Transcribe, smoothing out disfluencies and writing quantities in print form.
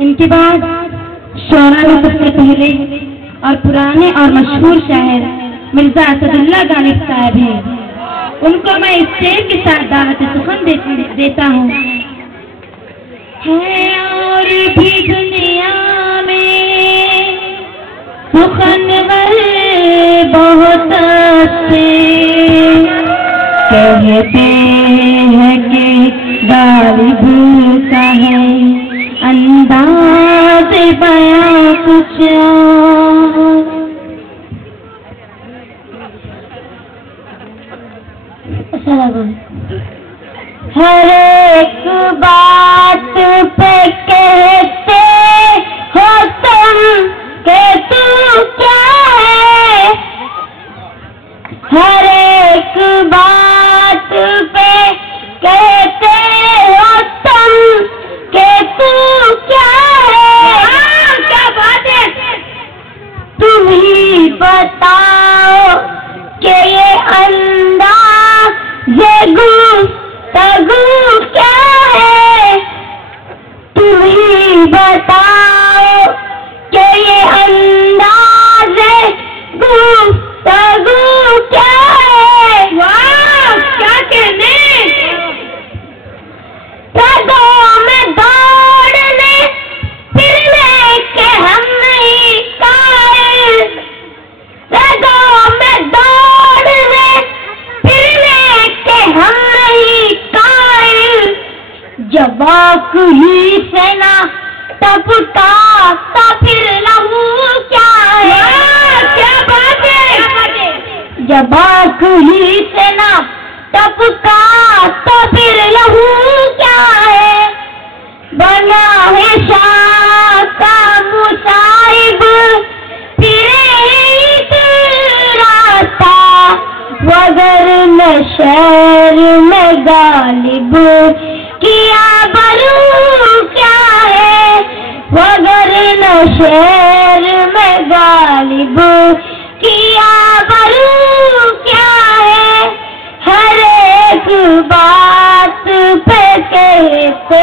इनके बाद शोरा में सबसे पहले और पुराने और मशहूर शायर मिर्जा असदुल्लाह गालिब साहब हैं। उनको मैं स्टेज के साथ दावत सुखन देता हूँ। है और भी दुनिया में सुखनवर बहुत अच्छे, कहते हैं कि गालिब का है अंदाज़ बयां कुछ हर एक बात पे कहते हो तुम के तू क्या है, हर एक बात पे कहते हो तुम के तू क्या है। क्या बात है, तुम ही बताओ कि ये अंदाज़ ये गुफ्तगू क्या है, तुम ही बताओ कि ये अंदाज़ गुफ्तगू क्या है। वाह क्या कहने, रगों में दौड़ने फिरने के हम नहीं कायल, रगों में दौड़ने फिरने के हम नहीं कायल, जवाक ही से ना टपका तो फिर लहू क्या है। क्या बात है, जवाक ही से ना टपका तो फिर लहू क्या है। बना है शाह का मुसाहिब फिरे रास्ता, वगरना शहर में गालिब किया बरू क्या है, वगरना शहर में गालिब किया बरू क्या है। हर एक बात पे कहते